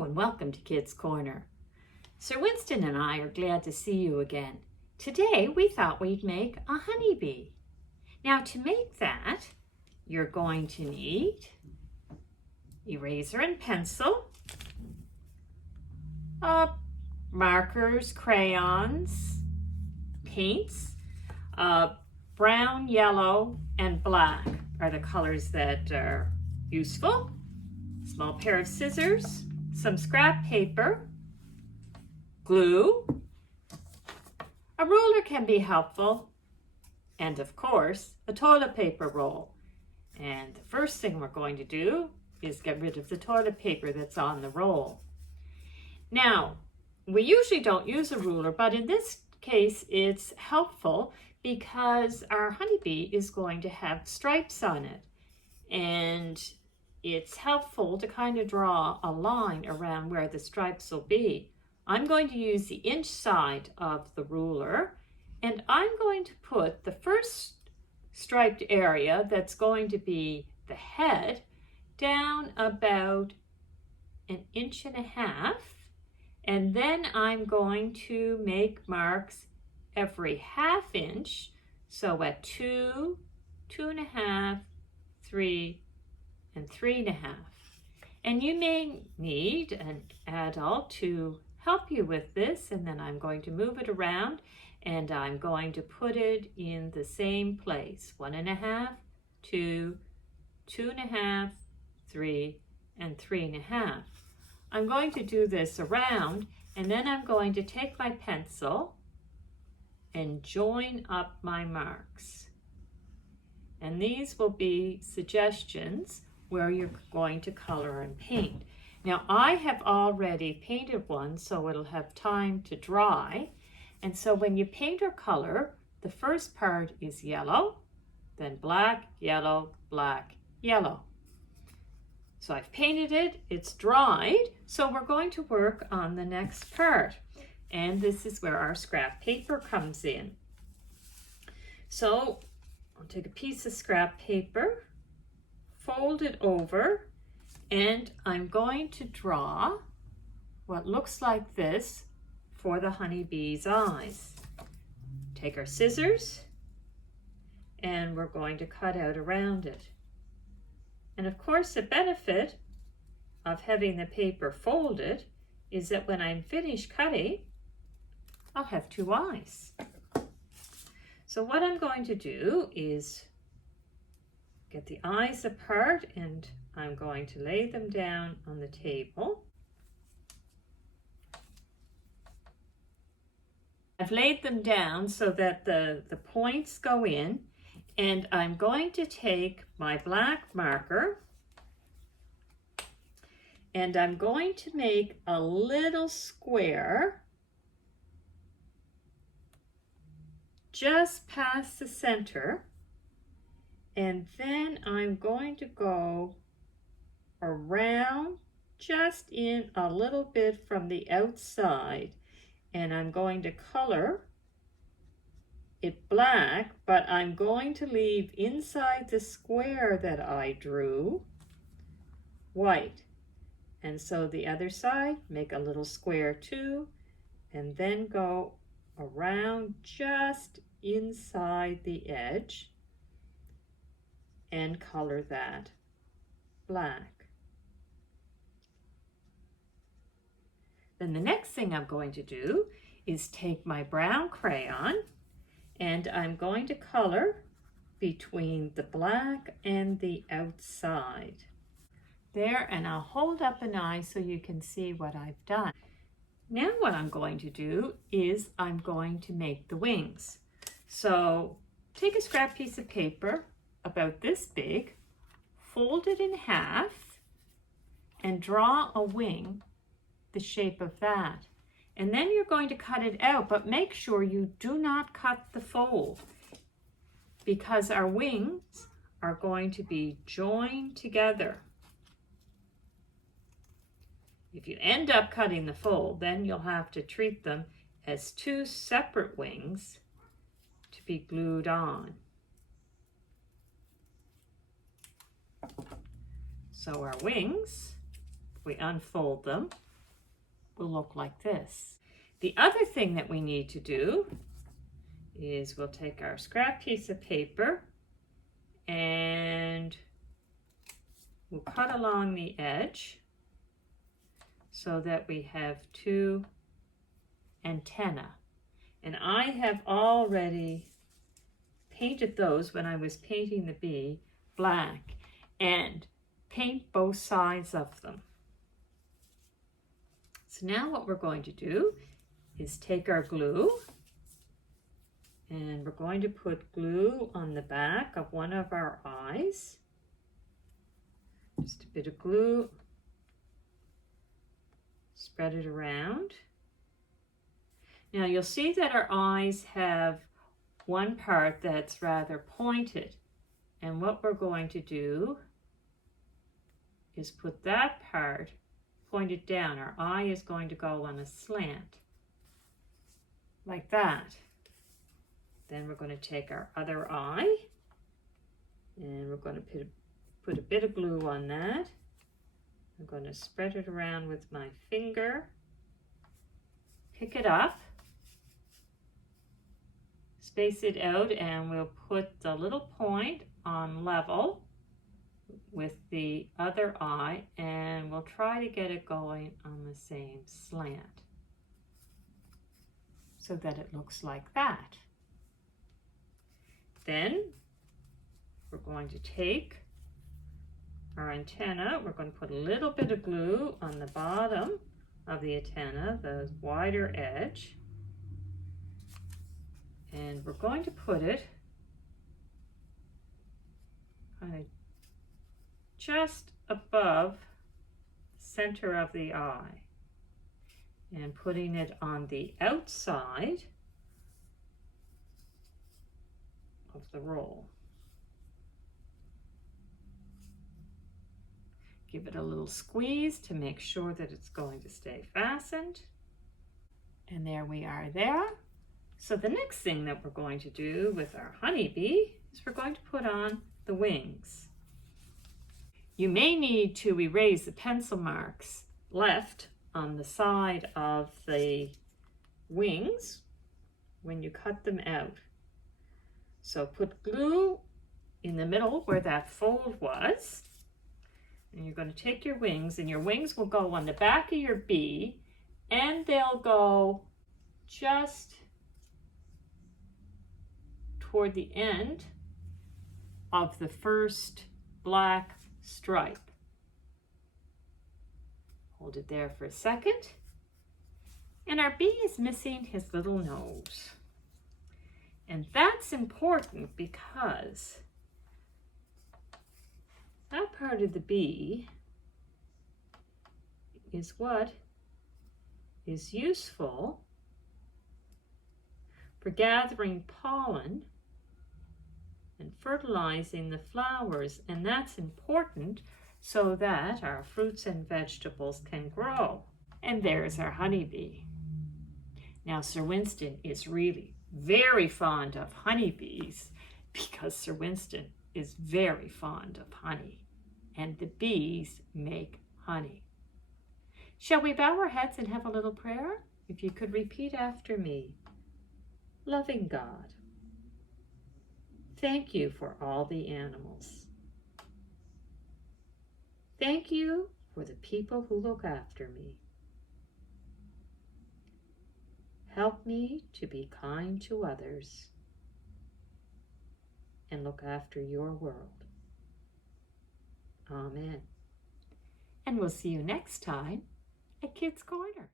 Hello and welcome to Kids Corner. Sir Winston and I are glad to see you again. Today we thought we'd make a honeybee. Now to make that, you're going to need eraser and pencil, markers, crayons, paints, brown, yellow, and black are the colors that are useful. Small pair of scissors, some scrap paper, glue, a ruler can be helpful, and of course, a toilet paper roll. And the first thing we're going to do is get rid of the toilet paper that's on the roll. Now, we usually don't use a ruler, but in this case, it's helpful because our honeybee is going to have stripes on it. And it's helpful to kind of draw a line around where the stripes will be. I'm going to use the inch side of the ruler, and I'm going to put the first striped area that's going to be the head down about 1.5 inches, and then I'm going to make marks every 1/2 inch, so at 2, 2.5, 3, and 3.5. And you may need an adult to help you with this, and then I'm going to move it around and I'm going to put it in the same place. 1.5, 2, 2.5, 3, and 3.5. I'm going to do this around, and then I'm going to take my pencil and join up my marks. And these will be suggestions where you're going to color and paint. Now I have already painted one, so it'll have time to dry. And so when you paint or color, the first part is yellow, then black, yellow, black, yellow. So I've painted it, it's dried, so we're going to work on the next part. And this is where our scrap paper comes in. So I'll take a piece of scrap paper, fold it over, and I'm going to draw what looks like this for the honeybee's eyes. Take our scissors, and we're going to cut out around it. And of course, the benefit of having the paper folded is that when I'm finished cutting, I'll have 2 eyes. So what I'm going to do is get the eyes apart, and I'm going to lay them down on the table. I've laid them down so that the points go in, and I'm going to take my black marker and I'm going to make a little square just past the center. And then I'm going to go around just in a little bit from the outside, and I'm going to color it black, but I'm going to leave inside the square that I drew white. And so the other side, make a little square too, and then go around just inside the edge and color that black. Then the next thing I'm going to do is take my brown crayon, and I'm going to color between the black and the outside. There, and I'll hold up an eye so you can see what I've done. Now what I'm going to do is I'm going to make the wings. So take a scrap piece of paper about this big, fold it in half, and draw a wing the shape of that. And then you're going to cut it out, but make sure you do not cut the fold, because our wings are going to be joined together. If you end up cutting the fold, then you'll have to treat them as 2 separate wings to be glued on. So our wings, we unfold them, will look like this. The other thing that we need to do is we'll take our scrap piece of paper and we'll cut along the edge so that we have two antennae. And I have already painted those when I was painting the bee black, and paint both sides of them. So now what we're going to do is take our glue, and we're going to put glue on the back of one of our eyes. Just a bit of glue, spread it around. Now you'll see that our eyes have one part that's rather pointed, and what we're going to do is put that part pointed down. Our eye is going to go on a slant, like that. Then we're going to take our other eye, and we're going to put a bit of glue on that. I'm going to spread it around with my finger, pick it up, space it out, and we'll put the little point on level with the other eye, and we'll try to get it going on the same slant so that it looks like that. Then we're going to take our antenna, we're going to put a little bit of glue on the bottom of the antenna, the wider edge, and we're going to put it kind of just above the center of the eye, and putting it on the outside of the roll. Give it a little squeeze to make sure that it's going to stay fastened. And there we are there. So the next thing that we're going to do with our honeybee is we're going to put on the wings. You may need to erase the pencil marks left on the side of the wings when you cut them out. So put glue in the middle where that fold was, and you're going to take your wings, and your wings will go on the back of your bee, and they'll go just toward the end of the first black stripe. Hold it there for a second. And our bee is missing his little nose. And that's important because that part of the bee is what is useful for gathering pollen and fertilizing the flowers, and that's important so that our fruits and vegetables can grow. And there's our honeybee. Now, Sir Winston is really very fond of honeybees because Sir Winston is very fond of honey, and the bees make honey. Shall we bow our heads and have a little prayer? If you could repeat after me. Loving God, thank you for all the animals. Thank you for the people who look after me. Help me to be kind to others and look after your world. Amen. And we'll see you next time at Kids Corner.